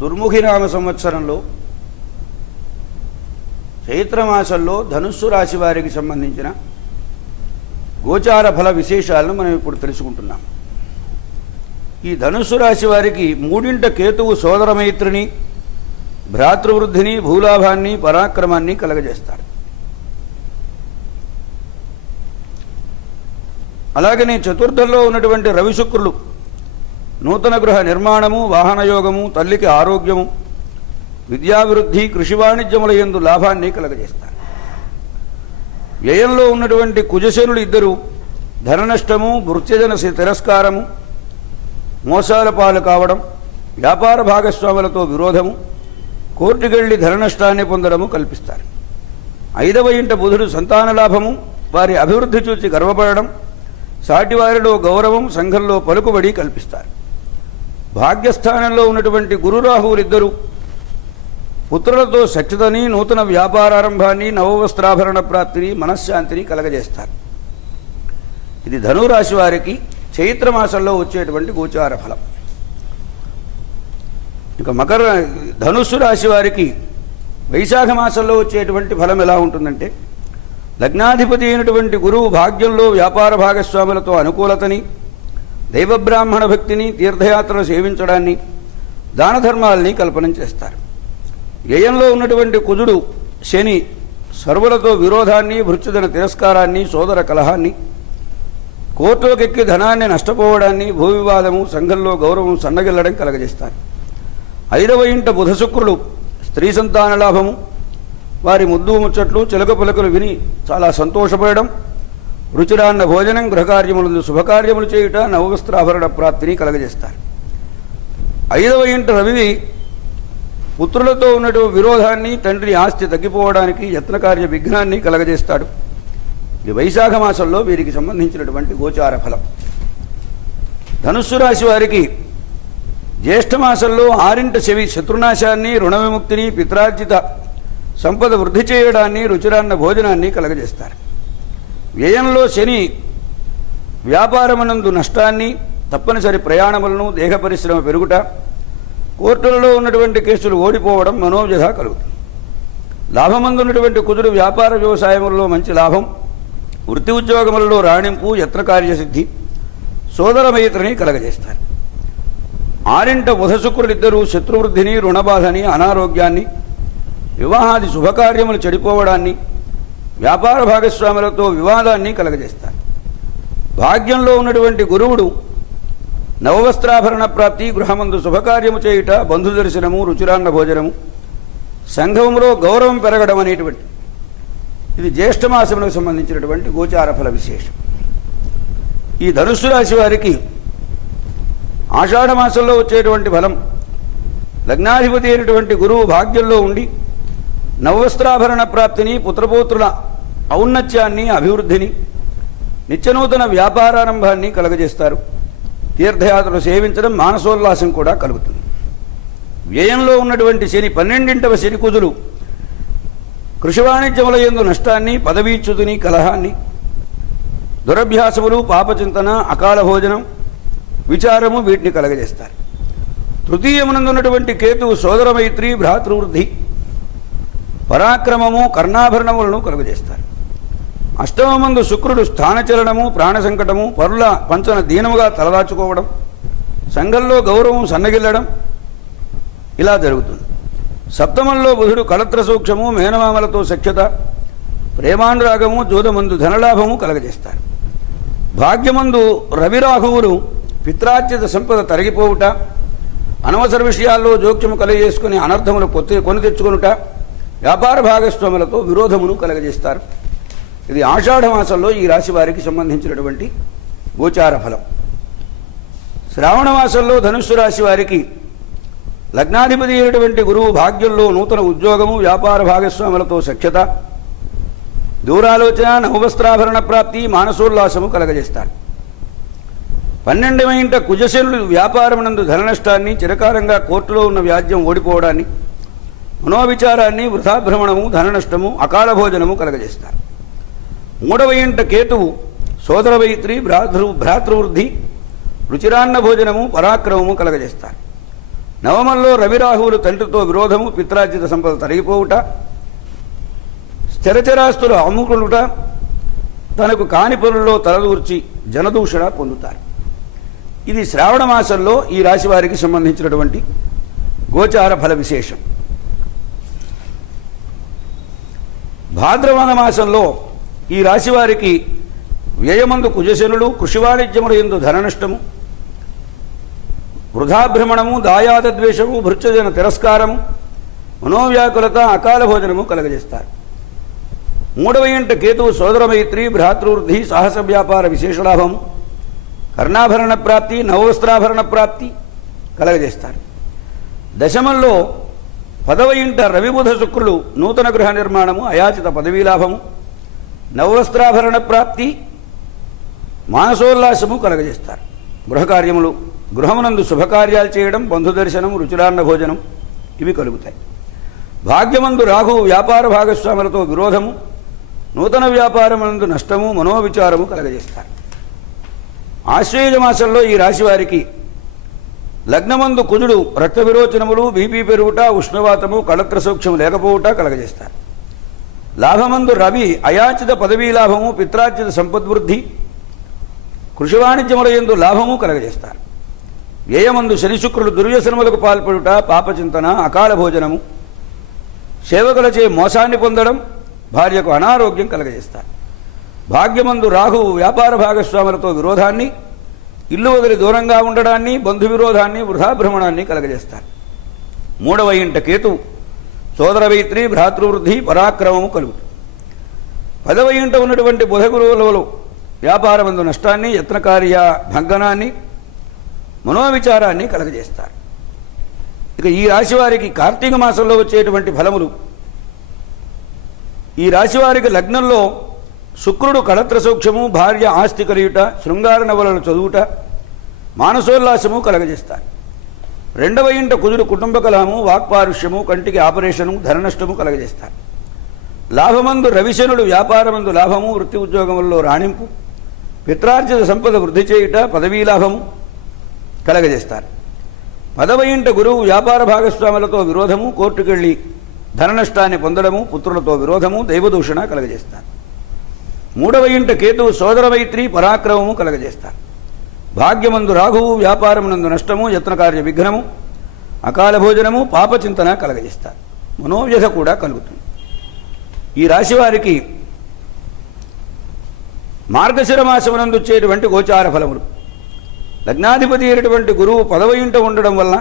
దుర్ముఖినామ సంవత్సరంలో చైత్రమాసంలో ధనుస్సు రాశి వారికి సంబంధించిన గోచార ఫల విశేషాలను మనం ఇప్పుడు తెలుసుకుంటున్నాం. ఈ ధనుస్సు రాశి వారికి మూడింట కేతువు సోదరమైత్రిని, భ్రాతృవృద్ధిని, భూలాభాన్ని, పరాక్రమాన్ని కలగజేస్తాడు. అలాగనే చతుర్థంలో ఉన్నటువంటి రవిశుక్రులు నూతన గృహ నిర్మాణము, వాహనయోగము, తల్లికి ఆరోగ్యము, విద్యాభివృద్ధి, కృషి వాణిజ్యముల యందు లాభాన్ని కలగజేస్తారు. వ్యయంలో ఉన్నటువంటి కుజశనులు ఇద్దరు ధన నష్టము, వృత్యజన తిరస్కారము, మోసాల పాలు కావడం, వ్యాపార భాగస్వాములతో విరోధము, కోర్టుకెళ్లి ధన నష్టాన్ని పొందడము కల్పిస్తారు. 5వ ఇంట బుధుడు సంతాన లాభము, వారి అభివృద్ధి చూసి గర్వపడడం, సాటివారిలో గౌరవం, సంఘంలో పలుకుబడి కల్పిస్తారు. భాగ్యస్థానంలో ఉన్నటువంటి గురురాహువులిద్దరూ పుత్రులతో సఖ్యతని, నూతన వ్యాపారారంభాన్ని, నవవస్త్రాభరణ ప్రాప్తిని, మనశ్శాంతిని కలగజేస్తారు. ఇది ధనురాశి వారికి చైత్రమాసంలో వచ్చేటువంటి గోచార ఫలం. ఇక ధనుస్సు రాశి వారికి వైశాఖ మాసంలో వచ్చేటువంటి ఫలం ఎలా ఉంటుందంటే, లగ్నాధిపతి అయినటువంటి గురువు భాగ్యంలో వ్యాపార భాగస్వాములతో అనుకూలతని, దైవబ్రాహ్మణ భక్తిని, తీర్థయాత్రలు సేవించడాన్ని, దాన ధర్మాలని కల్పన చేస్తారు. వ్యయంలో ఉన్నటువంటి కుజుడు శని సర్వులతో విరోధాన్ని, భృత్యుధన తిరస్కారాన్ని, సోదర కలహాన్ని, కోర్టులోకెక్కి ధనాన్ని నష్టపోవడాన్ని, భూవివాదము, సంఘంలో గౌరవం సన్నగిల్లడం కలగజేస్తారు. 5వ ఇంట బుధ శుక్రుడు స్త్రీ సంతాన లాభము, వారి ముద్దు ముచ్చట్లు, చిలక పులకలు విని చాలా సంతోషపడడం, రుచిరాన్న భోజనం, గృహకార్యములందు శుభకార్యములు చేయుట, నవవస్త్రాభరణ ప్రాప్తిని కలగజేస్తారు. 5వ ఇంట రవి పుత్రులతో ఉన్నటువంటి విరోధాన్ని, తండ్రి ఆస్తి తగ్గిపోవడానికి యత్నకార్య విఘ్నాన్ని కలగజేస్తాడు. ఇది వైశాఖ మాసంలో వీరికి సంబంధించినటువంటి గోచార ఫలం. ధనుస్సు రాశి వారికి జ్యేష్ఠమాసంలో 6ంట శవి శత్రునాశాన్ని, రుణ విముక్తిని, పిత్రార్జిత సంపద వృద్ధి చేయడాన్ని, రుచిరాన్న భోజనాన్ని కలగజేస్తారు. వ్యయంలో శని వ్యాపారమునందు నష్టాన్ని, తప్పనిసరి ప్రయాణములను, దేహ పరిశ్రమ పెరుగుట, కోర్టులలో ఉన్నటువంటి కేసులు ఓడిపోవడం, మనోవ్యధ కలుగుతుంది. లాభమందున్నటువంటి కుజుడు వ్యాపార వ్యవసాయములలో మంచి లాభం, వృత్తి ఉద్యోగములలో రాణింపు, యత్నకార్యసిద్ధి, సోదరమైత్రిని కలగజేస్తారు. 6ంట బుధ శుక్రులిద్దరూ శత్రువృద్ధిని, రుణబాధని, అనారోగ్యాన్ని, వివాహాది శుభకార్యములు చెడిపోవడాన్ని, వ్యాపార భాగస్వాములతో వివాదాన్ని కలగజేస్తారు. భాగ్యంలో ఉన్నటువంటి గురువుడు నవవస్త్రాభరణ ప్రాప్తి, గృహమందు శుభకార్యము చేయుట, బంధు దర్శనము, రుచిరాన్న భోజనము, సంఘంలో గౌరవం పెరగడం అనేటువంటి ఇది జ్యేష్ఠమాసములకు సంబంధించినటువంటి గోచార ఫల విశేషం. ఈ ధనుస్సు రాశి వారికి ఆషాఢమాసంలో వచ్చేటువంటి ఫలం, లగ్నాధిపతి అయినటువంటి గురువు భాగ్యంలో ఉండి నవవస్త్రాభరణ ప్రాప్తిని, పుత్రపౌత్రుల ఔన్నత్యాన్ని, అభివృద్ధిని, నిత్యనూతన వ్యాపారారంభాన్ని కలగజేస్తారు. తీర్థయాత్రలు సేవించడం, మానసోల్లాసం కూడా కలుగుతుంది. వ్యయంలో ఉన్నటువంటి శని 12వ శని కుజులు కృషి వాణిజ్యముల యందు నష్టాన్ని, పదవీచ్యుతిని, కలహాన్ని, దురభ్యాసములు, పాపచింతన, అకాల భోజనం, విచారము వీటిని కలగజేస్తారు. తృతీయమునందున్నటువంటి కేతువు సోదరమైత్రి, భ్రాతృవృద్ధి, పరాక్రమము, కర్ణాభరణములను కలుగజేస్తారు. అష్టమమందు శుక్రుడు స్థానచలనము, ప్రాణ సంకటము, పరుల పంచన దీనముగా తలదాచుకోవడం, సంఘంలో గౌరవం సన్నగిల్లడం ఇలా జరుగుతుంది. సప్తమంలో బుధుడు కళత్ర సూక్ష్మము, మేనమామలతో సఖ్యత, ప్రేమానురాగము, జోదమందు ధనలాభము కలగజేస్తారు. భాగ్యమందు రవిరాహువులు పిత్రార్జిత సంపద తరిగిపోవుట, అనవసర విషయాల్లో జోక్యము కలగజేసుకుని అనర్థములు కొని తెచ్చుకొనుట, వ్యాపార భాగస్వాములతో విరోధమును కలగజేస్తారు. ఇది ఆషాఢమాసంలో ఈ రాశి వారికి సంబంధించినటువంటి గోచార ఫలం. శ్రావణ మాసంలో ధనుస్సు రాశి వారికి లగ్నాధిపతి అయినటువంటి గురువు భాగ్యంలో నూతన ఉద్యోగము, వ్యాపార భాగస్వాములతో సఖ్యత, దూరాలోచన, నవవస్త్రాభరణ ప్రాప్తి, మానసోల్లాసము కలగజేస్తారు. 12వ ఇంట కుజశనులు వ్యాపారమునందు ధన నష్టాన్ని, చిరకాలంగా కోర్టులో ఉన్న వ్యాజ్యం ఓడిపోవడాన్ని, మనోవిచారాన్ని, వృథాభ్రమణము, ధన నష్టము, అకాల భోజనము కలగజేస్తారు. 3వ ఇంట కేతువు సోదర వైత్రి భ్రాతృవృద్ధి రుచిరాన్న భోజనము పరాక్రమము కలగజేస్తారు. నవమంలో రవిరాహువులు తండ్రితో విరోధము పిత్రార్జిత సంపద తరిగిపోవుట స్థిరచరాస్తులు అమ్ముకునుట తనకు కాని పనుల్లో తలదూర్చి జనదూషణ పొందుతారు. ఇది శ్రావణ మాసంలో ఈ రాశి వారికి సంబంధించినటువంటి గోచార ఫల విశేషం. భాద్రవన మాసంలో ఈ రాశి వారికి వ్యయమందు కుజశనులు కృషి వాణిజ్యముల యందు ధన నష్టము వృధాభ్రమణము దాయాదద్వేషము భృత్యజన తిరస్కారము మనోవ్యాకులత అకాల భోజనము కలగజేస్తారు. మూడవ ఇంట కేతువు సోదరమైత్రి భ్రాతృవృద్ధి సాహస వ్యాపార విశేషలాభము కర్ణాభరణ ప్రాప్తి నవవస్త్రాభరణ ప్రాప్తి కలగజేస్తారు. దశమంలో 10వ ఇంట రవిబుధ శుక్రులు నూతన గృహ నిర్మాణము అయాచిత పదవీ లాభము నవవస్త్రాభరణ ప్రాప్తి మానసోల్లాసము కలగజేస్తారు. గృహకార్యములు గృహమునందు శుభకార్యాలు చేయడం బంధుదర్శనం రుచిరాన్న భోజనం ఇవి కలుగుతాయి. భాగ్యమందు రాహువు వ్యాపార భాగస్వాములతో విరోధము నూతన వ్యాపారమునందు నష్టము మనోవిచారము కలగజేస్తారు. ఆశ్వేయుజ మాసంలో ఈ రాశి వారికి లగ్నమందు కుజుడు రక్త విరోచనములు బీపీ పెరుగుట ఉష్ణవాతము కళత్ర సూక్ష్మం లేకపోవుట కలగజేస్తారు. లాభమందు రవి అయాచిత పదవీ లాభము పిత్రార్జిత సంపద్వృద్ధి కృషి వాణిజ్యముల యందు లాభము కలగజేస్తారు. వ్యయమందు శనిశుక్రుడు దుర్వ్యసనములకు పాల్పడుట పాపచింతన అకాల భోజనము సేవకులచే మోసాన్ని పొందడం భార్యకు అనారోగ్యం కలగజేస్తారు. భాగ్యమందు రాహువు వ్యాపార భాగస్వాములతో విరోధాన్ని ఇల్లు వదిలి దూరంగా ఉండడాన్ని బంధు విరోధాన్ని వృధాభ్రమణాన్ని కలగజేస్తారు. మూడవ ఇంట కేతువు సోదరవైత్రి భ్రాతృవృద్ధి పరాక్రమము కలుగుతుంది. 10వ ఇంట ఉన్నటువంటి బుధ గురువులలో వ్యాపారమందు నష్టాన్ని యత్నకార్య భంగనాన్ని మనోవిచారాన్ని కలగజేస్తారు. ఇక ఈ రాశి వారికి కార్తీక మాసంలో వచ్చేటువంటి ఫలములు ఈ రాశి వారికి లగ్నంలో శుక్రుడు కళత్ర సూక్ష్మము భార్య ఆస్తి కలియుట శృంగార నవలను చదువుట మానసోల్లాసము కలగజేస్తారు. 2వ ఇంట కుజుడు కుటుంబ కలహము వాక్పారుష్యము కంటికి ఆపరేషను ధన నష్టము కలగజేస్తారు. లాభమందు రవిశనుడు వ్యాపారమందు లాభము వృత్తి ఉద్యోగములలో రాణింపు పిత్రార్జిత సంపద వృద్ధి చేయుట పదవీ లాభము కలగజేస్తారు. 10వ ఇంట గురువు వ్యాపార భాగస్వాములతో విరోధము కోర్టుకెళ్ళి ధన నష్టాన్ని పొందడము పుత్రులతో విరోధము దైవదూషణ కలగజేస్తారు. 3వ ఇంట కేతువు సోదరమైత్రి పరాక్రమము కలగజేస్తారు. భాగ్యమందు రాఘువు వ్యాపారమునందు నష్టము యత్నకార్య విఘ్నము అకాల భోజనము పాపచింతన కలగజేస్తారు. మనోవ్యధ కూడా కలుగుతుంది. ఈ రాశి వారికి మార్గశిర మాసమునందు వచ్చేటువంటి గోచార ఫలములు లగ్నాధిపతి అయినటువంటి గురువు 10వ ఇంట ఉండడం వలన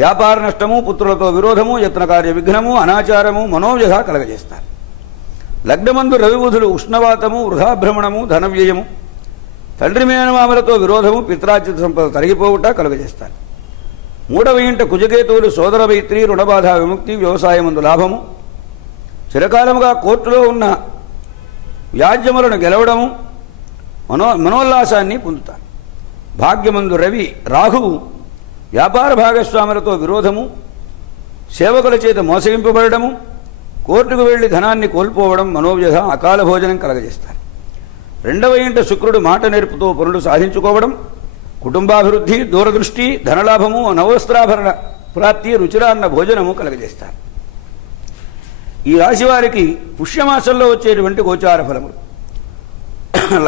వ్యాపార నష్టము పుత్రులతో విరోధము యత్నకార్య విఘ్నము అనాచారము మనోవ్యధ కలగజేస్తారు. లగ్నమందు రవిబుధులు ఉష్ణవాతము వృధాభ్రమణము ధనవ్యయము తండ్రి మేనమామలతో విరోధము పిత్రార్జిత సంపద తరిగిపోవుట కలుగజేస్తారు. 3వ ఇంట కుజకేతువులు సోదరమైత్రి రుణబాధ విముక్తి వ్యవసాయమందు లాభము చిరకాలముగా కోర్టులో ఉన్న వ్యాజ్యములను గెలవడము మనోల్లాసాన్ని పొందుతారు. భాగ్యమందు రవి రాహువు వ్యాపార భాగస్వాములతో విరోధము సేవకుల చేత మోసగింపబడము కోర్టుకు వెళ్లి ధనాన్ని కోల్పోవడం మనోవ్యధ అకాల భోజనం కలగజేస్తారు. 2వ ఇంట శుక్రుడు మాట నేర్పుతో పనులు సాధించుకోవడం కుటుంబాభివృద్ధి దూరదృష్టి ధనలాభము నవవస్త్రాభరణ ప్రాప్తి రుచిరాన్న భోజనము కలగజేస్తారు. ఈ రాశి వారికి పుష్యమాసంలో వచ్చేటువంటి గోచార ఫలములు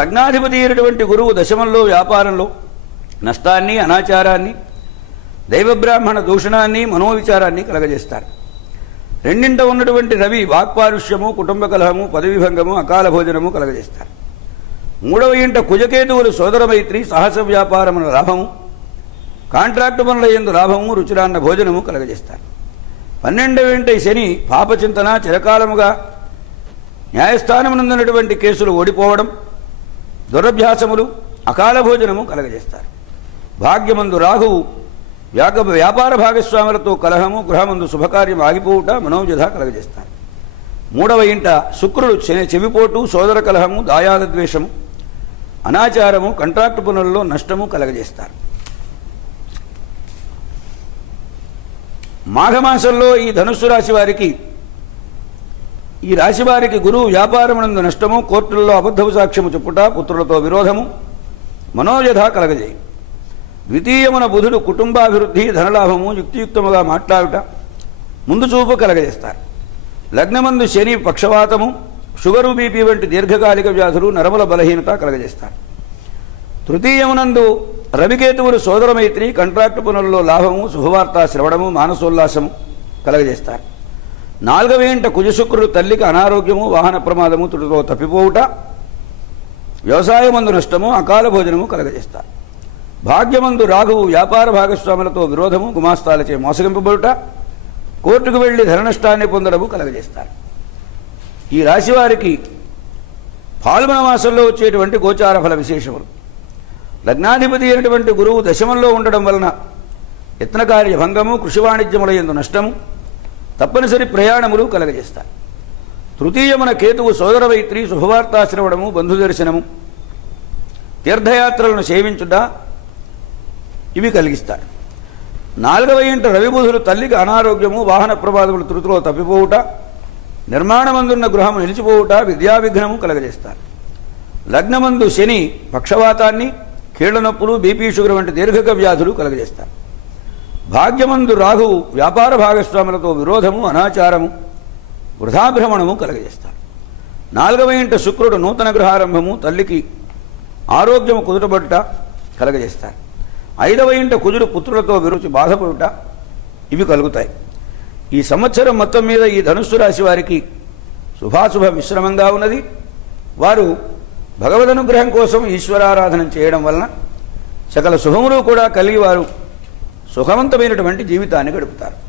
లగ్నాధిపతి అయినటువంటి గురువు దశమంలో వ్యాపారంలో నష్టాన్ని అనాచారాన్ని దైవబ్రాహ్మణ దూషణాన్ని మనోవిచారాన్ని కలగజేస్తారు. 2వ ఉన్నటువంటి రవి వాక్పారుష్యము కుటుంబ కలహము పదవిభంగము అకాల భోజనము కలగజేస్తారు. 3వ ఇంట కుజకేతువులు సోదరమైత్రి సాహస వ్యాపారముల లాభము కాంట్రాక్టు పనుల యందు లాభము రుచిరాన్న భోజనము కలగజేస్తారు. 12వ ఇంట శని పాపచింతన చిరకాలముగా న్యాయస్థానమునందున్నటువంటి కేసులు ఓడిపోవడం దురభ్యాసములు అకాల భోజనము కలగజేస్తారు. భాగ్యమందు రాహువు వ్యాపార భాగస్వాములతో కలహము గృహమందు శుభకార్యం ఆగిపోవుట మనోవ్యధ కలగజేస్తారు. 3వ ఇంట శుక్రుడు చెవిపోటు సోదర కలహము దాయాదద్వేషము అనాచారము కంట్రాక్టు పనులలో నష్టము కలగజేస్తారు. మాఘమాసంలో ఈ ధనుస్సు రాశి వారికి ఈ రాశి వారికి గురువు వ్యాపారమునందు నష్టము, కోర్టుల్లో అబద్ధపు సాక్ష్యము చెప్పుట, పుత్రులతో విరోధము, మనోవ్యధ కలగజేయి. ద్వితీయమున బుధుడు కుటుంబాభివృద్ధి, ధనలాభము, యుక్తియుక్తముగా మాట్లాడుట, ముందు చూపు కలగజేస్తారు. లగ్నమందు శని పక్షవాతము, షుగరు, బీపీ వంటి దీర్ఘకాలిక వ్యాధులు, నరముల బలహీనత కలగజేస్తారు. తృతీయమునందు రవికేతువులు సోదరమైత్రి, కాంట్రాక్టు పనులలో లాభము, శుభవార్త శ్రవణము, మానసోల్లాసము కలగజేస్తారు. 4వ ఇంట కుజశుక్రుడు తల్లికి అనారోగ్యము, వాహన ప్రమాదము, తుడితో తప్పిపోవుట, వ్యవసాయమందు నష్టము, అకాల భోజనము కలగజేస్తారు. భాగ్యమందు రాఘువు వ్యాపార భాగస్వాములతో విరోధము, గుమాస్తాలచే మోసగింపబడుట, కోర్టుకు వెళ్లి ధన నష్టాన్ని పొందడము కలగజేస్తారు. ఈ రాశివారికి ఫాల్గుణ మాసంలో వచ్చేటువంటి గోచార ఫల విశేషములు. లగ్నాధిపతి అయినటువంటి గురువు దశమంలో ఉండడం వలన యత్నకార్య భంగము, కృషి వాణిజ్యముల యందు నష్టము, తప్పనిసరి ప్రయాణములు కలగజేస్తారు. తృతీయమున కేతువు సోదరమైత్రి, శుభవార్తాశ్రవణము, బంధుదర్శనము, తీర్థయాత్రలను సేవించుట ఇవి కలిగిస్తారు. 4వ ఇంట రవిబుధులు తల్లికి అనారోగ్యము, వాహన ప్రమాదములు, తృతిలో తప్పిపోవుట, నిర్మాణమందున్న గృహము నిలిచిపోవుట, విద్యా విఘ్నము కలగజేస్తారు. లగ్నమందు శని పక్షవాతాన్ని, కీళ్ల నొప్పులు, బీపీ, షుగర్ వంటి దీర్ఘక వ్యాధులు కలగజేస్తారు. భాగ్యమందు రాహువు వ్యాపార భాగస్వాములతో విరోధము, అనాచారము, వృధాభ్రమణము కలగజేస్తారు. 4వ ఇంట శుక్రుడు నూతన గృహారంభము, తల్లికి ఆరోగ్యము కుదుటబడుట కలగజేస్తారు. 5వ ఇంట కుజుడు పుత్రులతో విరుచి బాధపడుట ఇవి కలుగుతాయి. ఈ సంవత్సరం మొత్తం మీద ఈ ధనుస్సు రాశి వారికి శుభాశుభ మిశ్రమంగా ఉన్నది. వారు భగవదనుగ్రహం కోసం ఈశ్వరారాధన చేయడం వలన సకల శుభములు కూడా కలిగి వారు సుఖవంతమైనటువంటి జీవితాన్ని గడుపుతారు.